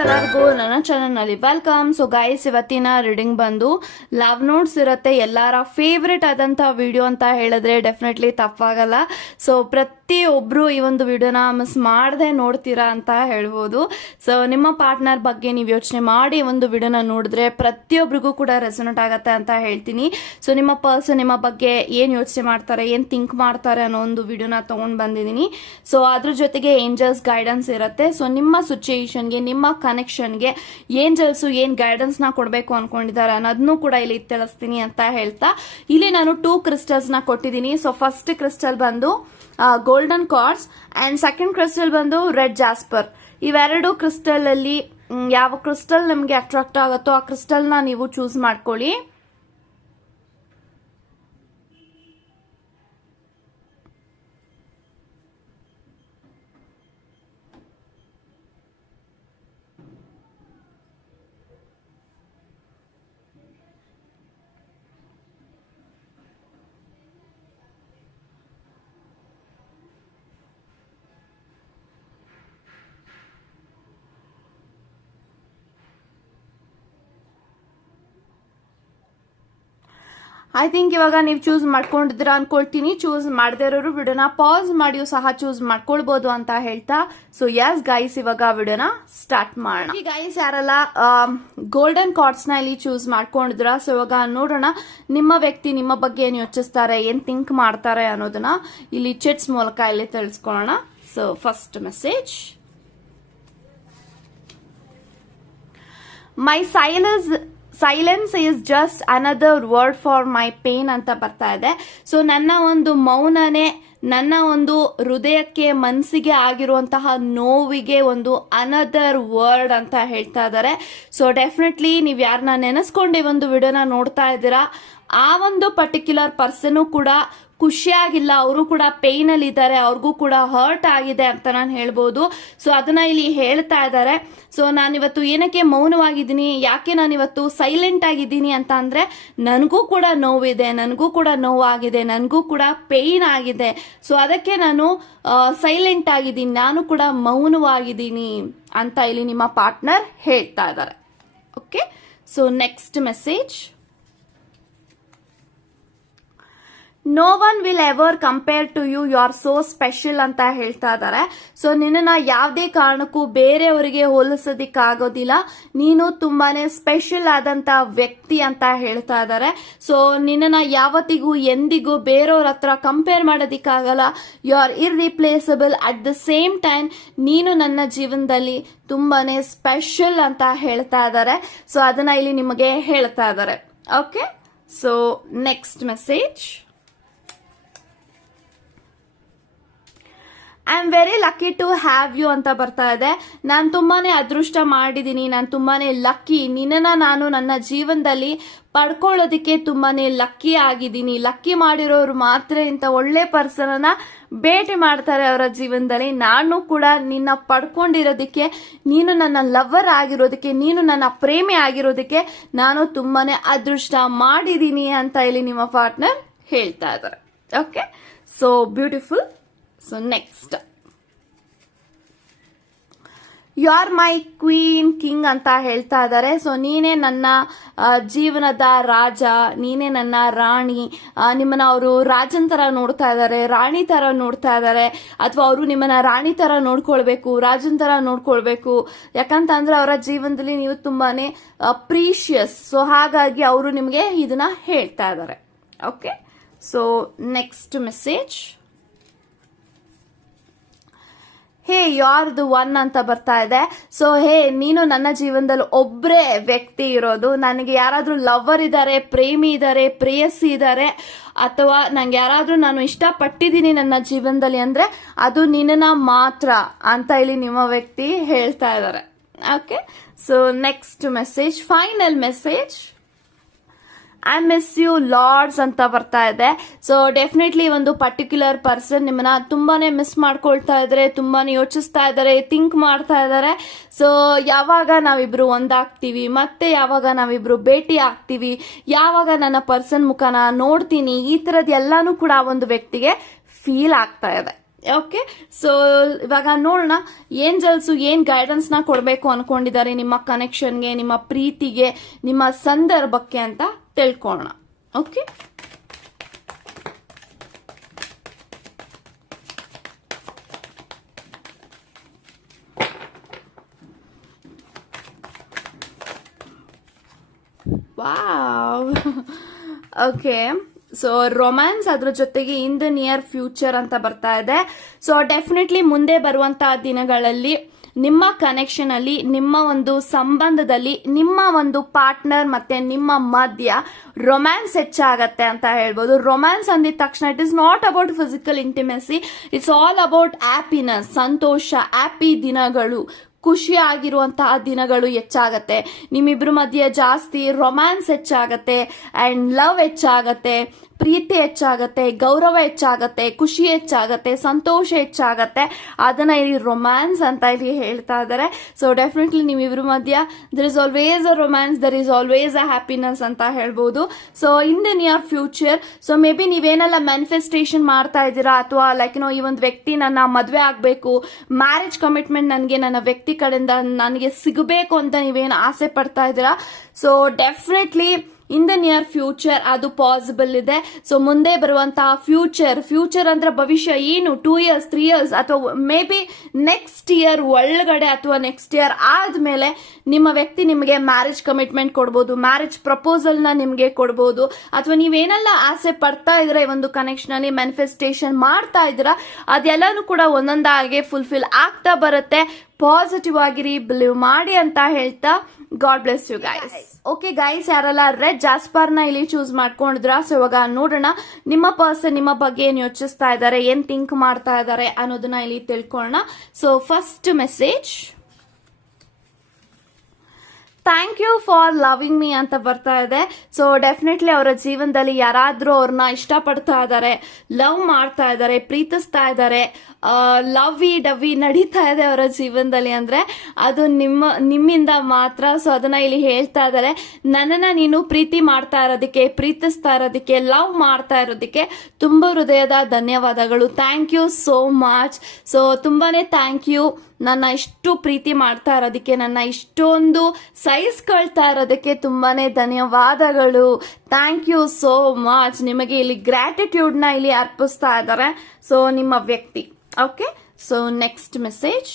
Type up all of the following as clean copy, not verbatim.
ಎಲ್ಲರಿಗೂ ನನ್ನ ಚಾನಲ್ ನಲ್ಲಿ ವೆಲ್ಕಮ್. ಸೊ ಗೈಸ್, ಇವತ್ತಿನ ರೀಡಿಂಗ್ ಬಂದು ಲವ್ ನೋಟ್ಸ್ ಇರುತ್ತೆ. ಎಲ್ಲರ ಫೇವ್ರೆಟ್ ಆದಂತ ವಿಡಿಯೋ ಅಂತ ಹೇಳಿದ್ರೆ ಡೆಫಿನೆಟ್ಲಿ ತಪ್ಪಾಗಲ್ಲ. ಸೊ ಪ್ರತಿಯೊಬ್ರು ಈ ಒಂದು ವಿಡಿಯೋನ ಮಿಸ್ ಮಾಡದೆ ನೋಡ್ತೀರಾ ಅಂತ ಹೇಳ್ಬೋದು. ಸೊ ನಿಮ್ಮ ಪಾರ್ಟ್ನರ್ ಬಗ್ಗೆ ನೀವು ಯೋಚನೆ ಮಾಡಿ ಒಂದು ವಿಡಿಯೋನ ನೋಡಿದ್ರೆ ಪ್ರತಿಯೊಬ್ಬರಿಗೂ ಕೂಡ ರೆಸೊನೇಟ್ ಆಗತ್ತೆ ಅಂತ ಹೇಳ್ತೀನಿ. ಸೊ ನಿಮ್ಮ ಪರ್ಸನ್ ನಿಮ್ಮ ಬಗ್ಗೆ ಏನ್ ಯೋಚನೆ ಮಾಡ್ತಾರೆ, ಏನ್ ಥಿಂಕ್ ಮಾಡ್ತಾರೆ ಅನ್ನೋ ಒಂದು ವಿಡಿಯೋನ ತಗೊಂಡ್ ಬಂದಿದ್ದೀನಿ. ಸೊ ಅದ್ರ ಜೊತೆಗೆ ಏಂಜಲ್ಸ್ ಗೈಡೆನ್ಸ್ ಇರುತ್ತೆ. ಸೊ ನಿಮ್ಮ ಸಿಚುಯೇಷನ್ಗೆ, ನಿಮ್ಮ ಕನೆಕ್ಷನ್ಗೆ ಏಂಜಲ್ಸ್ ಏನ್ ಗೈಡೆನ್ಸ್ ನ ಕೊಡಬೇಕು ಅನ್ಕೊಂಡಿದ್ದಾರೆ ಅನ್ನೋದನ್ನು ಕೂಡ ಇಲ್ಲಿ ತಿಳಿಸ್ತೀನಿ ಅಂತ ಹೇಳ್ತಾ, ಇಲ್ಲಿ ನಾನು 2 ಕ್ರಿಸ್ಟಲ್ಸ್ ನ ಕೊಟ್ಟಿದ್ದೀನಿ. ಸೊ ಫಸ್ಟ್ ಕ್ರಿಸ್ಟಲ್ ಬಂದು golden cards and second crystal ಬಂದು ರೆಡ್ ಜಾಸ್ಪರ್. ಇವೆರಡು ಕ್ರಿಸ್ಟಲ್ ಅಲ್ಲಿ ಯಾವ ಕ್ರಿಸ್ಟಲ್ ನಿಮ್ಗೆ ಅಟ್ರಾಕ್ಟ್ ಆಗುತ್ತೋ ಆ ಕ್ರಿಸ್ಟಲ್ ನ ನೀವು ಚೂಸ್ ಮಾಡ್ಕೊಳ್ಳಿ. ಐ ಥಿಂಕ್ ಇವಾಗ ನೀವು ಚೂಸ್ ಮಾಡ್ಕೊಂಡಿದ್ದೀರಾ ಅನ್ಕೊಳ್ತೀನಿ. ಚೂಸ್ ಮಾಡದೇ ಇರೋರು ವಿಡಿಯೋನ ಪಾಸ್ ಮಾಡಿಯೂ ಸಹ ಚೂಸ್ ಮಾಡ್ಕೊಳ್ಬಹುದು ಅಂತ ಹೇಳ್ತಾ, ಸೊ ಯಸ್ ಗೈಸ್, ಇವಾಗ ವಿಡಿಯೋನ ಸ್ಟಾರ್ಟ್ ಮಾಡೋಣ. ಈ ಗೈಸ್ ಯಾರೆಲ್ಲ ಗೋಲ್ಡನ್ ಕಾರ್ಡ್ಸ್ ನ ಇಲ್ಲಿ ಚೂಸ್ ಮಾಡ್ಕೊಂಡಿದ್ರ, ಸೊ ಇವಾಗ ನೋಡೋಣ ನಿಮ್ಮ ವ್ಯಕ್ತಿ ನಿಮ್ಮ ಬಗ್ಗೆ ಏನ್ ಯೋಚಿಸ್ತಾರೆ, ಏನ್ ಥಿಂಕ್ ಮಾಡ್ತಾರೆ ಅನ್ನೋದನ್ನ ಇಲ್ಲಿ ಚೆಟ್ಸ್ ಮೂಲಕ ಇಲ್ಲಿ ತಿಳಿಸ್ಕೊಳ್ಳೋಣ. So first message, my silence is just another word for my pain ಅಂತ ಬರ್ತಾ ಇದೆ. ಸೊ ನನ್ನ ಒಂದು ಮೌನನೇ ನನ್ನ ಒಂದು ಹೃದಯಕ್ಕೆ, ಮನಸ್ಸಿಗೆ ಆಗಿರುವಂತಹ ನೋವಿಗೆ ಒಂದು ಅನದರ್ ವರ್ಡ್ ಅಂತ ಹೇಳ್ತಾ ಇದ್ದಾರೆ. ಸೊ ಡೆಫಿನೆಟ್ಲಿ ನೀವು ಯಾರನ್ನ ನೆನೆಸ್ಕೊಂಡು ಈ ಒಂದು ವಿಡಿಯೋನ ನೋಡ್ತಾ ಇದ್ದೀರಾ, ಆ ಒಂದು ಪರ್ಟಿಕ್ಯುಲರ್ ಪರ್ಸನ್ ಕೂಡ ಖುಷಿಯಾಗಿಲ್ಲ, ಅವರು ಕೂಡ ಪೇನ್ ಅಲ್ಲಿ ಇದ್ದಾರೆ, ಅವ್ರಿಗೂ ಕೂಡ ಹರ್ಟ್ ಆಗಿದೆ ಅಂತ ನಾನು ಹೇಳ್ಬೋದು. ಸೊ ಅದನ್ನ ಇಲ್ಲಿ ಹೇಳ್ತಾ ಇದ್ದಾರೆ. ಸೊ ನಾನಿವತ್ತು ಏನಕ್ಕೆ ಮೌನವಾಗಿದ್ದೀನಿ, ಯಾಕೆ ನಾನಿವತ್ತು ಸೈಲೆಂಟ್ ಆಗಿದ್ದೀನಿ ಅಂತ ಅಂದ್ರೆ, ನನಗೂ ಕೂಡ ನೋವಿದೆ, ನನಗೂ ಕೂಡ ನೋವಾಗಿದೆ, ನನಗೂ ಕೂಡ ಪೇನ್ ಆಗಿದೆ. ಸೊ ಅದಕ್ಕೆ ನಾನು ಸೈಲೆಂಟ್ ಆಗಿದ್ದೀನಿ, ನಾನು ಕೂಡ ಮೌನವಾಗಿದ್ದೀನಿ ಅಂತ ಇಲ್ಲಿ ನಿಮ್ಮ ಪಾರ್ಟ್ನರ್ ಹೇಳ್ತಾ ಇದ್ದಾರೆ. Okay, so next message, no one will ever compare to you, you are so special ಅಂತ ಹೇಳ್ತಾ ಇದ್ದಾರೆ. ಸೊ ನಿನ್ನ ಯಾವುದೇ ಕಾರಣಕ್ಕೂ ಬೇರೆಯವರಿಗೆ ಹೋಲಿಸೋದಿಕ್ಕಾಗೋದಿಲ್ಲ, ನೀನು ತುಂಬಾನೇ ಸ್ಪೆಷಲ್ ಆದಂತ ವ್ಯಕ್ತಿ ಅಂತ ಹೇಳ್ತಾ ಇದ್ದಾರೆ. ಸೊ ನಿನ್ನ ಯಾವತ್ತಿಗೂ ಎಂದಿಗೂ ಬೇರೆಯವ್ರ ಹತ್ರ ಕಂಪೇರ್ ಮಾಡೋದಿಕ್ಕಾಗಲ್ಲ. You are irreplaceable. At the same time ನೀನು ನನ್ನ ಜೀವನದಲ್ಲಿ ತುಂಬಾನೇ ಸ್ಪೆಷಲ್ ಅಂತ ಹೇಳ್ತಾ ಇದ್ದಾರೆ. ಸೊ ಅದನ್ನ ಇಲ್ಲಿ ನಿಮಗೆ ಹೇಳ್ತಾ ಇದ್ದಾರೆ. Okay, so next message, I am very lucky to have you ಅಂತ ಬರ್ತಾ ಇದೆ. ನಾನು ತುಂಬಾನೇ ಅದೃಷ್ಟ ಮಾಡಿದ್ದೀನಿ, ನಾನು ತುಂಬಾನೇ ಲಕ್ಕಿ, ನಿನ್ನನ್ನ ನಾನು ನನ್ನ ಜೀವನದಲ್ಲಿ ಪಡ್ಕೊಳ್ಳೋದಕ್ಕೆ ತುಂಬಾನೇ ಲಕ್ಕಿ ಆಗಿದ್ದೀನಿ. ಲಕ್ಕಿ ಮಾಡಿರೋರು ಮಾತ್ರ ಇಂಥ ಒಳ್ಳೆ ಪರ್ಸನ್ ಅನ್ನ ಭೇಟಿ ಮಾಡ್ತಾರೆ ಅವರ ಜೀವನದಲ್ಲಿ. ನಾನು ಕೂಡ ನಿನ್ನ ಪಡ್ಕೊಂಡಿರೋದಕ್ಕೆ, ನೀನು ನನ್ನ ಲವರ್ ಆಗಿರೋದಕ್ಕೆ, ನೀನು ನನ್ನ ಪ್ರೇಮಿ ಆಗಿರೋದಕ್ಕೆ ನಾನು ತುಂಬಾನೇ ಅದೃಷ್ಟ ಮಾಡಿದ್ದೀನಿ ಅಂತ ಇಲ್ಲಿ ನಿಮ್ಮ ಪಾರ್ಟ್ನರ್ ಹೇಳ್ತಾ ಇದ್ದಾರೆ. Okay, so beautiful. So next, you are my queen king ಅಂತ ಹೇಳ್ತಾ ಇದ್ದಾರೆ. ಸೊ ನೀನೇ ನನ್ನ ಜೀವನದ ರಾಜ, ನೀನೇ ನನ್ನ ರಾಣಿ. ನಿಮ್ಮನ್ನ ಅವರು ರಾಜನ್ ತರ ನೋಡ್ತಾ ಇದ್ದಾರೆ, ರಾಣಿ ತರ ನೋಡ್ತಾ ಇದ್ದಾರೆ, ಅಥವಾ ಅವರು ನಿಮ್ಮನ್ನ ರಾಣಿ ತರ ನೋಡ್ಕೊಳ್ಬೇಕು, ರಾಜನ್ ತರ ನೋಡ್ಕೊಳ್ಬೇಕು. ಯಾಕಂತಂದ್ರೆ ಅವರ ಜೀವನದಲ್ಲಿ ನೀವು ತುಂಬಾನೇ ಪ್ರೀಶಿಯಸ್. ಸೊ ಹಾಗಾಗಿ ಅವರು ನಿಮಗೆ ಇದನ್ನ ಹೇಳ್ತಾ ಇದ್ದಾರೆ. Okay, so next message, hey you are the one ಅಂತ ಬರ್ತಾ ಇದೆ. ಸೊ ಹೇ, ನೀನು ನನ್ನ ಜೀವನದಲ್ಲಿ ಒಬ್ಬರೇ ವ್ಯಕ್ತಿ ಇರೋದು. ನನಗೆ ಯಾರಾದ್ರೂ ಲವರ್ ಇದ್ದಾರೆ, ಪ್ರೇಮಿ ಇದ್ದಾರೆ, ಪ್ರೇಯಸಿ ಇದ್ದಾರೆ, ಅಥವಾ ನಂಗೆ ಯಾರಾದ್ರೂ ನಾನು ಇಷ್ಟಪಟ್ಟಿದ್ದೀನಿ ನನ್ನ ಜೀವನದಲ್ಲಿ ಅಂದ್ರೆ ಅದು ನಿನ್ನ ಮಾತ್ರ ಅಂತ ಇಲ್ಲಿ ನಿಮ್ಮ ವ್ಯಕ್ತಿ ಹೇಳ್ತಾ ಇದ್ದಾರೆ. Okay, so next message, final message, I miss you lots ಅಂತ ಬರ್ತಾ ಇದೆ. ಸೊ ಡೆಫಿನೆಟ್ಲಿ ಒಂದು ಪರ್ಟಿಕ್ಯುಲರ್ ಪರ್ಸನ್ ನಿಮ್ಮನ್ನ ತುಂಬಾನೇ ಮಿಸ್ ಮಾಡ್ಕೊಳ್ತಾ ಇದ್ದಾರೆ, ತುಂಬಾನೇ ಯೋಚಿಸ್ತಾ ಇದ್ದಾರೆ, ಥಿಂಕ್ ಮಾಡ್ತಾ ಇದ್ದಾರೆ. ಸೊ ಯಾವಾಗ ನಾವಿಬ್ರು ಒಂದಾಗ್ತೀವಿ, ಮತ್ತೆ ಯಾವಾಗ ನಾವಿಬ್ರು ಭೇಟಿ ಆಗ್ತೀವಿ, ಯಾವಾಗ ನನ್ನ ಪರ್ಸನ್ ಮುಖನ ನೋಡ್ತೀನಿ, ಈ ತರದ್ ಎಲ್ಲಾನು ಕೂಡ ಒಂದು ವ್ಯಕ್ತಿಗೆ ಫೀಲ್ ಆಗ್ತಾ ಇದೆ. ಓಕೆ, ಸೊ ಇವಾಗ ನೋಡೋಣ ಏಂಜಲ್ಸು ಏನ್ ಗೈಡೆನ್ಸ್ ನ ಕೊಡಬೇಕು ಅನ್ಕೊಂಡಿದ್ದಾರೆ ನಿಮ್ಮ ಕನೆಕ್ಷನ್ಗೆ, ನಿಮ್ಮ ಪ್ರೀತಿಗೆ, ನಿಮ್ಮ ಸಂದರ್ಭಕ್ಕೆ ಅಂತ ತಿಳ್ಕೊಳ್ಳೋಣ. Okay, wow. Okay, so romance ಅದ್ರ ಜೊತೆಗೆ ಇನ್ ದ ನಿಯರ್ ಫ್ಯೂಚರ್ ಅಂತ ಬರ್ತಾ ಇದೆ. ಸೊ ಡೆಫಿನೆಟ್ಲಿ ಮುಂದೆ ಬರುವಂತಹ ದಿನಗಳಲ್ಲಿ ನಿಮ್ಮ ಕನೆಕ್ಷನ್ ಅಲ್ಲಿ, ನಿಮ್ಮ ಒಂದು ಸಂಬಂಧದಲ್ಲಿ, ನಿಮ್ಮ ಒಂದು ಪಾರ್ಟ್ನರ್ ಮತ್ತೆ ನಿಮ್ಮ ಮಧ್ಯ ರೊಮ್ಯಾನ್ಸ್ ಹೆಚ್ಚಾಗತ್ತೆ ಅಂತ ಹೇಳ್ಬೋದು. ರೊಮ್ಯಾನ್ಸ್ ಅಂದಿದ ತಕ್ಷಣ it is not about physical intimacy, it's all about happiness, ಸಂತೋಷ, ಹ್ಯಾಪಿ ದಿನಗಳು, ಖುಷಿ ಆಗಿರುವಂತಹ ದಿನಗಳು ಹೆಚ್ಚಾಗತ್ತೆ. ನಿಮ್ಮಿಬ್ರು ಮಧ್ಯೆ ಜಾಸ್ತಿ ರೊಮ್ಯಾನ್ಸ್ ಹೆಚ್ಚಾಗತ್ತೆ ಅಂಡ್ ಲವ್ ಹೆಚ್ಚಾಗತ್ತೆ, ಪ್ರೀತಿ ಹೆಚ್ಚಾಗತ್ತೆ, ಗೌರವ ಹೆಚ್ಚಾಗತ್ತೆ, ಖುಷಿ ಹೆಚ್ಚಾಗತ್ತೆ, ಸಂತೋಷ ಹೆಚ್ಚಾಗತ್ತೆ. ಅದನ್ನ ಇಲ್ಲಿ ರೊಮ್ಯಾನ್ಸ್ ಅಂತ ಇಲ್ಲಿ ಹೇಳ್ತಾ ಇದ್ದಾರೆ. ಸೊ ಡೆಫಿನೆಟ್ಲಿ ನಿಮ್ಮಿಬ್ರು ಮಧ್ಯ there is always a romance, there is always a happiness ಅಂತ ಹೇಳ್ಬೋದು. So in the near future, so maybe ನೀವೇನೆಲ್ಲ ಮ್ಯಾನಿಫೆಸ್ಟೇಷನ್ ಮಾಡ್ತಾ ಇದ್ದೀರಾ, ಅಥವಾ ಲೈಕ್ ಈ ಒಂದು ವ್ಯಕ್ತಿ ನನ್ನ ಮದುವೆ ಆಗಬೇಕು, ಮ್ಯಾರೇಜ್ ಕಮಿಟ್ಮೆಂಟ್ ನನಗೆ ನನ್ನ ವ್ಯಕ್ತಿ ಕಡೆಯಿಂದ ನನಗೆ ಸಿಗಬೇಕು ಅಂತ ನೀವೇನು ಆಸೆ ಪಡ್ತಾ ಇದ್ದೀರಾ, so definitely in the near future ಅದು ಪಾಸಿಬಲ್ ಇದೆ. ಸೊ ಮುಂದೆ ಬರುವಂತಹ ಫ್ಯೂಚರ್ ಅಂದ್ರೆ ಭವಿಷ್ಯ, ಏನು 2 years 3 years ಅಥವಾ ಮೇ ಬಿ ನೆಕ್ಸ್ಟ್ ಇಯರ್ ಒಳಗಡೆ ಅಥವಾ ನೆಕ್ಸ್ಟ್ ಇಯರ್ ಆದ್ಮೇಲೆ ನಿಮ್ಮ ವ್ಯಕ್ತಿ ನಿಮಗೆ ಮ್ಯಾರೇಜ್ ಕಮಿಟ್ಮೆಂಟ್ ಕೊಡ್ಬೋದು, ಮ್ಯಾರೇಜ್ ಪ್ರಪೋಸಲ್ ನ ನಿಮ್ಗೆ ಕೊಡ್ಬೋದು, ಅಥವಾ ನೀವೇನೆಲ್ಲ ಆಸೆ ಪಡ್ತಾ ಇದ್ರೆ ಈ ಒಂದು ಕನೆಕ್ಷನ್ ಅಲ್ಲಿ ಮ್ಯಾನಿಫೆಸ್ಟೇಷನ್ ಮಾಡ್ತಾ ಇದ್ದೀರಾ ಅದೆಲ್ಲಾನು ಕೂಡ ಒಂದೊಂದಾಗಿ ಫುಲ್ಫಿಲ್ ಆಗ್ತಾ ಬರುತ್ತೆ. ಪಾಸಿಟಿವ್ ಆಗಿರಿ, ಬಿಲೀವ್ ಮಾಡಿ ಅಂತ ಹೇಳ್ತಾ god bless you guys. Okay guys, ಯಾರೆಲ್ಲ ರೆಡ್ ಜಾಸ್ಪರ್ ನ ಇಲ್ಲಿ ಚೂಸ್ ಮಾಡ್ಕೊಂಡಿದ್ರ, ಸೊ ಇವಾಗ ನೋಡೋಣ ನಿಮ್ಮ ಪರ್ಸನ್ ನಿಮ್ಮ ಬಗ್ಗೆ ಏನ್ ಯೋಚಿಸ್ತಾ ಇದ್ದಾರೆ, ಏನ್ ಥಿಂಕ್ ಮಾಡ್ತಾ ಇದ್ದಾರೆ ಅನ್ನೋದನ್ನ ಇಲ್ಲಿ ತಿಳ್ಕೊಳ್ಳೋಣ. So first message, thank you for loving me ಅಂತ ಬರ್ತಾ ಇದೆ. ಸೊ ಡೆಫಿನೆಟ್ಲಿ ಅವರ ಜೀವನದಲ್ಲಿ ಯಾರಾದ್ರೂ ಅವ್ರನ್ನ ಇಷ್ಟಪಡ್ತಾ ಇದ್ದಾರೆ, ಲವ್ ಮಾಡ್ತಾ ಇದ್ದಾರೆ, ಪ್ರೀತಿಸ್ತಾ ಇದ್ದಾರೆ, ಲವ್ವಿ ಡವ್ವಿ ನಡೀತಾ ಇದೆ ಅವರ ಜೀವನದಲ್ಲಿ ಅಂದ್ರೆ ಅದು ನಿಮ್ಮಿಂದ ಮಾತ್ರ. ಸೊ ಅದನ್ನ ಇಲ್ಲಿ ಹೇಳ್ತಾ ಇದ್ದಾರೆ, ನನ್ನನ್ನ ನೀನು ಪ್ರೀತಿ ಮಾಡ್ತಾ ಇರೋದಕ್ಕೆ, ಪ್ರೀತಿಸ್ತಾ ಇರೋದಕ್ಕೆ, ಲವ್ ಮಾಡ್ತಾ ಇರೋದಕ್ಕೆ ತುಂಬಾ ಹೃದಯದ ಧನ್ಯವಾದಗಳು. Thank you so much. So ತುಂಬಾನೇ ಥ್ಯಾಂಕ್ ಯು, ನನ್ನ ಇಷ್ಟು ಪ್ರೀತಿ ಮಾಡ್ತಾ ಇರೋದಕ್ಕೆ, ನನ್ನ ಇಷ್ಟೊಂದು ಸಹಿಸ್ಕೊಳ್ತಾ ಇರೋದಕ್ಕೆ ತುಂಬಾನೇ ಧನ್ಯವಾದಗಳು. Thank you so much. ನಿಮಗೆ ಇಲ್ಲಿ ಗ್ರಾಟಿಟ್ಯೂಡ್ ನ ಇಲ್ಲಿ ಅರ್ಪಿಸ್ತಾ ಇದ್ದಾರೆ ಸೊ ನಿಮ್ಮ ವ್ಯಕ್ತಿ. Okay, so next message,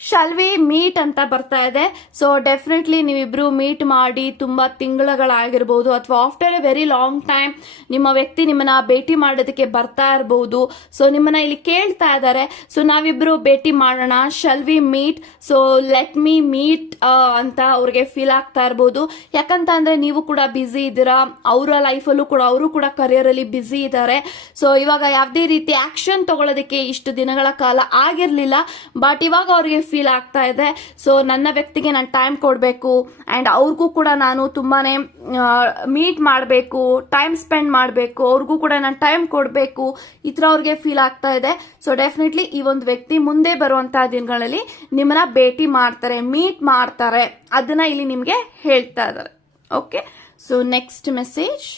shall we meet ಅಂತ ಬರ್ತಾ ಇದೆ. ಸೊ ಡೆಫಿನೆಟ್ಲಿ ನೀವಿಬ್ರು ಮೀಟ್ ಮಾಡಿ ತುಂಬಾ ತಿಂಗಳುಗಳಾಗಿರ್ಬೋದು, ಅಥವಾ after A very long time ನಿಮ್ಮ ವ್ಯಕ್ತಿ ನಿಮ್ಮನ್ನ ಭೇಟಿ ಮಾಡೋದಕ್ಕೆ ಬರ್ತಾ ಇರಬಹುದು. ಸೊ ನಿಮ್ಮನ್ನ ಇಲ್ಲಿ ಕೇಳ್ತಾ ಇದ್ದಾರೆ, ಸೊ ನಾವಿಬ್ರು ಭೇಟಿ ಮಾಡೋಣ, shall we meet, so let me meet ಅಂತ ಅವ್ರಿಗೆ ಫೀಲ್ ಆಗ್ತಾ ಇರಬಹುದು. ಯಾಕಂತ ಅಂದ್ರೆ ನೀವು ಕೂಡ ಬಿಸಿ ಇದ್ದೀರಾ, ಅವರ ಲೈಫಲ್ಲೂ ಕೂಡ ಅವರು ಕೂಡ ಕರಿಯರ್ ಅಲ್ಲಿ ಬಿಸಿ ಇದ್ದಾರೆ. ಸೊ ಇವಾಗ ಯಾವುದೇ ರೀತಿ ಆಕ್ಷನ್ ತಗೊಳ್ಳೋದಕ್ಕೆ ಇಷ್ಟು ದಿನಗಳ ಕಾಲ ಆಗಿರ್ಲಿಲ್ಲ, ಬಟ್ ಇವಾಗ ಅವ್ರಿಗೆ ಫೀಲ್ ಆಗ್ತಾ ಇದೆ. ಸೊ ನನ್ನ ವ್ಯಕ್ತಿಗೆ ನಾನು ಟೈಮ್ ಕೊಡಬೇಕು ಅಂಡ್ ಅವ್ರಿಗೂ ಕೂಡ ನಾನು ತುಂಬಾನೇ ಮೀಟ್ ಮಾಡಬೇಕು, ಟೈಮ್ ಸ್ಪೆಂಡ್ ಮಾಡಬೇಕು, ಅವ್ರಿಗೂ ಕೂಡ ನಾನು ಟೈಮ್ ಕೊಡಬೇಕು, ಈ ತರ ಅವ್ರಿಗೆ ಫೀಲ್ ಆಗ್ತಾ ಇದೆ. ಸೊ ಡೆಫಿನೆಟ್ಲಿ ಈ ಒಂದು ವ್ಯಕ್ತಿ ಮುಂದೆ ಬರುವಂತಹ ದಿನಗಳಲ್ಲಿ ನಿಮ್ಮನ್ನ ಭೇಟಿ ಮಾಡ್ತಾರೆ, ಮೀಟ್ ಮಾಡ್ತಾರೆ, ಅದನ್ನ ಇಲ್ಲಿ ನಿಮ್ಗೆ ಹೇಳ್ತಾ ಇದ್ದಾರೆ. Okay, so next message,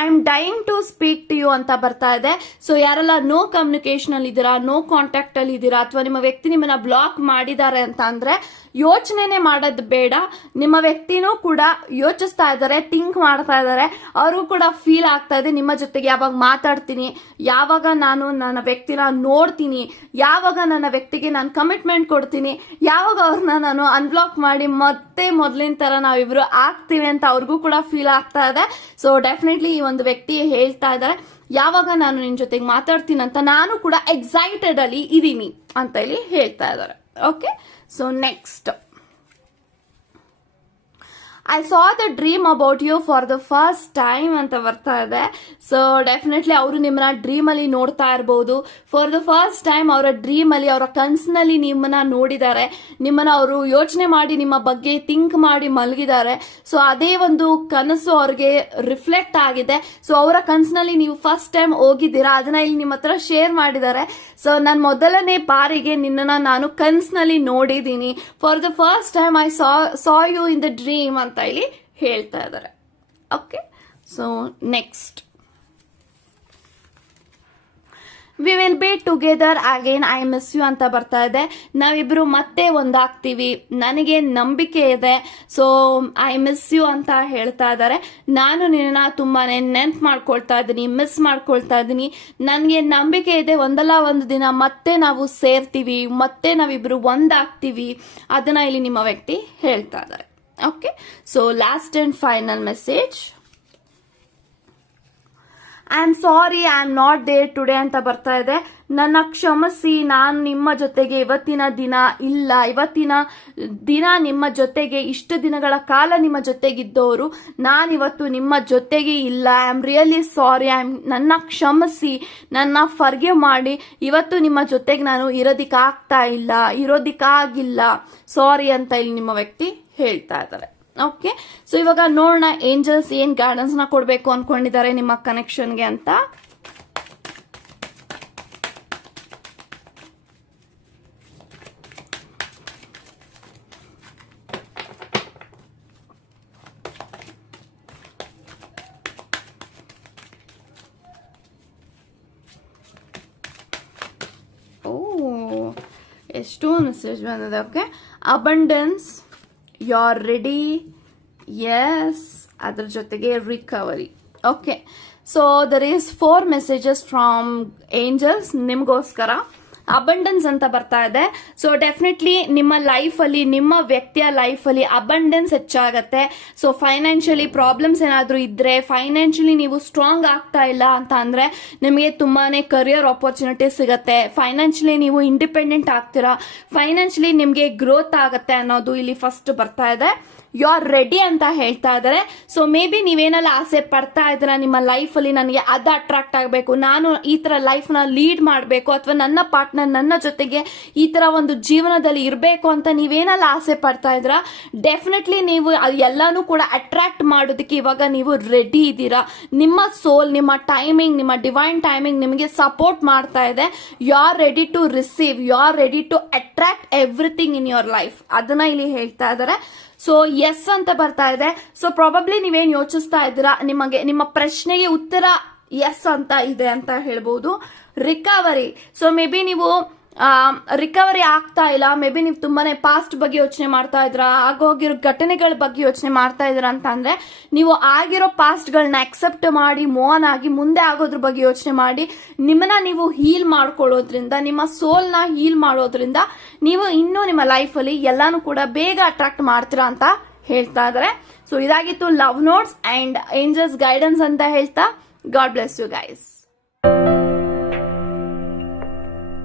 I am dying to speak to you ಅಂತ ಬರ್ತಾ ಇದೆ. ಸೊ ಯಾರೆಲ್ಲ ನೋ ಕಮ್ಯುನಿಕೇಶನ್ ಅಲ್ಲಿ ಇದ್ದೀರಾ, ನೋ ಕಾಂಟ್ಯಾಕ್ಟ್ ಅಲ್ಲಿ ಇದ್ದೀರಾ, ಅಥವಾ ನಿಮ್ಮ ವ್ಯಕ್ತಿ ನಿಮ್ಮನ್ನ ಬ್ಲಾಕ್ ಮಾಡಿದ್ದಾರೆ ಅಂತ ಅಂದ್ರೆ ಯೋಚನೆನೆ ಮಾಡೋದು ಬೇಡ. ನಿಮ್ಮ ವ್ಯಕ್ತಿನೂ ಕೂಡ ಯೋಚಿಸ್ತಾ ಇದ್ದಾರೆ, ಥಿಂಕ್ ಮಾಡ್ತಾ ಇದ್ದಾರೆ, ಅವ್ರಿಗೂ ಕೂಡ ಫೀಲ್ ಆಗ್ತಾ ಇದೆ ನಿಮ್ಮ ಜೊತೆಗೆ ಯಾವಾಗ ಮಾತಾಡ್ತೀನಿ, ಯಾವಾಗ ನಾನು ನನ್ನ ವ್ಯಕ್ತಿನ ನೋಡ್ತೀನಿ, ಯಾವಾಗ ನನ್ನ ವ್ಯಕ್ತಿಗೆ ನಾನು ಕಮಿಟ್ಮೆಂಟ್ ಕೊಡ್ತೀನಿ, ಯಾವಾಗ ಅವ್ರನ್ನ ನಾನು ಅನ್ಬ್ಲಾಕ್ ಮಾಡಿ ಮತ್ತೆ ಮೊದಲಿನ ತರ ನಾವಿಬ್ರು ಆಗ್ತೀವಿ ಅಂತ ಅವ್ರಿಗೂ ಕೂಡ ಫೀಲ್ ಆಗ್ತಾ ಇದೆ. ಸೊ ಡೆಫಿನೆಟ್ಲಿ ಈ ಒಂದು ವ್ಯಕ್ತಿ ಹೇಳ್ತಾ ಇದ್ದಾರೆ, ಯಾವಾಗ ನಾನು ನಿನ್ ಜೊತೆಗೆ ಮಾತಾಡ್ತೀನಿ ಅಂತ ನಾನು ಕೂಡ ಎಕ್ಸೈಟೆಡ್ ಅಲ್ಲಿ ಇದೀನಿ ಅಂತ ಇಲ್ಲಿ ಹೇಳ್ತಾ ಇದ್ದಾರೆ. Okay, so next, I saw the dream about you for the first time ಅಂತ ಬರ್ತಾ ಇದೆ. ಸೊ ಡೆಫಿನೆಟ್ಲಿ ಅವರು ನಿಮ್ಮನ್ನ ಡ್ರೀಮ್ ಅಲ್ಲಿ ನೋಡ್ತಾ ಇರಬಹುದು. ಫಾರ್ ದ ಫಸ್ಟ್ ಟೈಮ್ ಅವರ ಡ್ರೀಮ್ ಅಲ್ಲಿ, ಅವರ ಕನ್ಸಿನಲ್ಲಿ ನಿಮ್ಮನ್ನ ನೋಡಿದ್ದಾರೆ, ನಿಮ್ಮನ್ನ ಅವರು ಯೋಚನೆ ಮಾಡಿ ನಿಮ್ಮ ಬಗ್ಗೆ ಥಿಂಕ್ ಮಾಡಿ ಮಲಗಿದ್ದಾರೆ. ಸೊ ಅದೇ ಒಂದು ಕನಸು ಅವ್ರಿಗೆ ರಿಫ್ಲೆಕ್ಟ್ ಆಗಿದೆ. ಸೊ ಅವರ ಕನಸಿನಲ್ಲಿ ನೀವು ಫಸ್ಟ್ ಟೈಮ್ ಹೋಗಿದ್ದೀರಾ, ಅದನ್ನ ಇಲ್ಲಿ ನಿಮ್ಮ ಹತ್ರ ಶೇರ್ ಮಾಡಿದ್ದಾರೆ. ಸೊ ನಾನು ಮೊದಲನೇ ಬಾರಿಗೆ ನಿನ್ನನ್ನ ನಾನು ಕನಸಿನಲ್ಲಿ ನೋಡಿದ್ದೀನಿ, for the first time I saw you in the dream ಅಂತ ಇಲ್ಲಿ ಹೇಳ್ತಾ ಇದ್ದಾರೆ. Okay, so next we will be together again, I miss you ಅಂತ ಬರ್ತಾ ಇದೆ. ನಾವಿಬ್ರು ಮತ್ತೆ ಒಂದಾಗ್ತೀವಿ, ನನಗೆ ನಂಬಿಕೆ ಇದೆ. ಸೊ ಐ ಮಿಸ್ ಯು ಅಂತ ಹೇಳ್ತಾ ಇದ್ದಾರೆ. ನಾನು ನಿನ್ನ ತುಂಬಾನೇ ನೆನ್ಪು ಮಾಡ್ಕೊಳ್ತಾ ಇದ್ದೀನಿ, ಮಿಸ್ ಮಾಡ್ಕೊಳ್ತಾ ಇದ್ದೀನಿ. ನನಗೆ ನಂಬಿಕೆ ಇದೆ ಒಂದಲ್ಲ ಒಂದು ದಿನ ಮತ್ತೆ ನಾವು ಸೇರ್ತೀವಿ, ಮತ್ತೆ ನಾವಿಬ್ರು ಒಂದಾಗ್ತೀವಿ. ಅದನ್ನ ಇಲ್ಲಿ ನಿಮ್ಮ ವ್ಯಕ್ತಿ ಹೇಳ್ತಾ ಇದ್ದಾರೆ. Okay, so last and final message, I am sorry I am not there today ಅಂತ ಬರ್ತಾ ಇದೆ. ನನ್ನ ಕ್ಷಮಿಸಿ, ನಾನು ನಿಮ್ಮ ಜೊತೆಗೆ ಇವತ್ತಿನ ದಿನ ನಿಮ್ಮ ಜೊತೆಗೆ ಇಷ್ಟು ದಿನಗಳ ಕಾಲ ನಿಮ್ಮ ಜೊತೆಗಿದ್ದವರು ನಾನಿವತ್ತು ನಿಮ್ಮ ಜೊತೆಗೆ ಇಲ್ಲ. ಐ ಆಮ್ ರಿಯಲಿ ಸಾರಿ, ನನ್ನ ಕ್ಷಮಿಸಿ, ನನ್ನ ಫರ್ಗಿವ್ ಮಾಡಿ. ಇವತ್ತು ನಿಮ್ಮ ಜೊತೆಗೆ ನಾನು ಇರೋದಿಕ್ಕಾಗಿಲ್ಲ, ಸಾರಿ ಅಂತ ಇಲ್ಲಿ ನಿಮ್ಮ ವ್ಯಕ್ತಿ ಹೇಳ್ತಾ ಇದ್ದಾರೆ. ಓಕೆ, ಸೊ ಇವಾಗ ನೋಡೋಣ ಏಂಜಲ್ಸ್ ಏನ್ ಗೈಡೆನ್ಸ್ ನ ಕೊಡ್ಬೇಕು ಅನ್ಕೊಂಡಿದ್ದಾರೆ ನಿಮ್ಮ ಕನೆಕ್ಷನ್ಗೆ ಅಂತ. ಎಷ್ಟೋ ಮೆಸೇಜ್ ಬಂದಿದೆ. Okay, abundance, you are ready, yes, ಅದ್ರ ಜೊತೆಗೆ recovery. Okay, so there is 4 messages from angels ನಿಮ್ಗೋಸ್ಕರ. ಅಬಂಡೆನ್ಸ್ ಅಂತ ಬರ್ತಾ ಇದೆ. ಸೊ ಡೆಫಿನೆಟ್ಲಿ ನಿಮ್ಮ ಲೈಫಲ್ಲಿ, ನಿಮ್ಮ ವ್ಯಕ್ತಿಯ ಲೈಫಲ್ಲಿ ಅಬಂಡೆನ್ಸ್ ಹೆಚ್ಚಾಗತ್ತೆ. ಸೊ ಫೈನಾನ್ಷಿಯಲಿ ಪ್ರಾಬ್ಲಮ್ಸ್ ಏನಾದರೂ ಇದ್ರೆ, ಫೈನಾನ್ಷಿಯಲಿ ನೀವು ಸ್ಟ್ರಾಂಗ್ ಆಗ್ತಾ ಇಲ್ಲ ಅಂತ ಅಂದ್ರೆ ನಿಮಗೆ ತುಂಬಾನೇ ಕರಿಯರ್ ಆಪರ್ಚುನಿಟಿ ಸಿಗತ್ತೆ. ಫೈನಾನ್ಷಿಯಲಿ ನೀವು ಇಂಡಿಪೆಂಡೆಂಟ್ ಆಗ್ತೀರಾ, ಫೈನಾನ್ಷಿಯಲಿ ನಿಮಗೆ ಗ್ರೋತ್ ಆಗತ್ತೆ ಅನ್ನೋದು ಇಲ್ಲಿ ಫಸ್ಟ್ ಬರ್ತಾ ಇದೆ. ಯು ಆರ್ ರೆಡಿ ಅಂತ ಹೇಳ್ತಾ ಇದ್ದಾರೆ. ಸೊ ಮೇ ಬಿ ನೀವೇನೆಲ್ಲ ಆಸೆ ಪಡ್ತಾ ಇದ್ದೀರಾ ನಿಮ್ಮ ಲೈಫಲ್ಲಿ, ನನಗೆ ಅದು ಅಟ್ರಾಕ್ಟ್ ಆಗಬೇಕು, ನಾನು ಈ ತರ ಲೈಫ್ನ ಲೀಡ್ ಮಾಡಬೇಕು, ಅಥವಾ ನನ್ನ ಪಾರ್ಟ್ನರ್ ನನ್ನ ಜೊತೆಗೆ ಈ ತರ ಒಂದು ಜೀವನದಲ್ಲಿ ಇರಬೇಕು ಅಂತ ನೀವೇನೆಲ್ಲ ಆಸೆ ಪಡ್ತಾ ಇದ್ದೀರಾ, ಡೆಫಿನೆಟ್ಲಿ ನೀವು ಎಲ್ಲಾನು ಕೂಡ ಅಟ್ರಾಕ್ಟ್ ಮಾಡೋದಕ್ಕೆ ಇವಾಗ ನೀವು ರೆಡಿ ಇದ್ದೀರಾ. ನಿಮ್ಮ ಸೋಲ್, ನಿಮ್ಮ ಟೈಮಿಂಗ್, ನಿಮ್ಮ ಡಿವೈನ್ ಟೈಮಿಂಗ್ ನಿಮಗೆ ಸಪೋರ್ಟ್ ಮಾಡ್ತಾ ಇದೆ. You are ready to receive, you are ready to attract everything in your life, ಅದನ್ನ ಇಲ್ಲಿ ಹೇಳ್ತಾ ಇದ್ದಾರೆ. ಸೊ ಎಸ್ ಅಂತ ಬರ್ತಾ ಇದೆ. ಸೊ ಪ್ರಾಬಬ್ಲಿ ನೀವೇನ್ ಯೋಚಿಸ್ತಾ ಇದ್ದೀರಾ, ನಿಮ್ಮ ಪ್ರಶ್ನೆಗೆ ಉತ್ತರ ಎಸ್ ಅಂತ ಇದೆ ಅಂತ ಹೇಳ್ಬಹುದು. ರಿಕವರಿ, ಸೊ ಮೇ ಬಿ ನೀವು ರಿಕವರಿ ಆಗ್ತಾ ಇಲ್ಲ, ಮೇ ಬಿ ನೀವು ತುಂಬಾನೇ ಪಾಸ್ಟ್ ಬಗ್ಗೆ ಯೋಚನೆ ಮಾಡ್ತಾ ಇದ್ರ, ಆಗೋಗಿರೋ ಘಟನೆಗಳ ಬಗ್ಗೆ ಯೋಚನೆ ಮಾಡ್ತಾ ಇದ್ರ ಅಂತ ಅಂದ್ರೆ ನೀವು ಆಗಿರೋ ಪಾಸ್ಟ್ ಗಳನ್ನ ಅಕ್ಸೆಪ್ಟ್ ಮಾಡಿ ಮೂವ್ ಆನ್ ಆಗಿ ಮುಂದೆ ಆಗೋದ್ರ ಬಗ್ಗೆ ಯೋಚನೆ ಮಾಡಿ ನಿಮ್ಮನ್ನ ನೀವು ಹೀಲ್ ಮಾಡ್ಕೊಳ್ಳೋದ್ರಿಂದ, ನಿಮ್ಮ ಸೋಲ್ ನ ಹೀಲ್ ಮಾಡೋದ್ರಿಂದ ನೀವು ಇನ್ನೂ ನಿಮ್ಮ ಲೈಫ್ ಅಲ್ಲಿ ಎಲ್ಲಾನು ಕೂಡ ಬೇಗ ಅಟ್ರಾಕ್ಟ್ ಮಾಡ್ತೀರಾ ಅಂತ ಹೇಳ್ತಾ ಇದಾರೆ. ಸೊ ಇದಾಗಿತ್ತು love notes and angels guidance ಅಂತ ಹೇಳ್ತಾ, ಗಾಡ್ ಬ್ಲೆಸ್ ಯು ಗೈಸ್.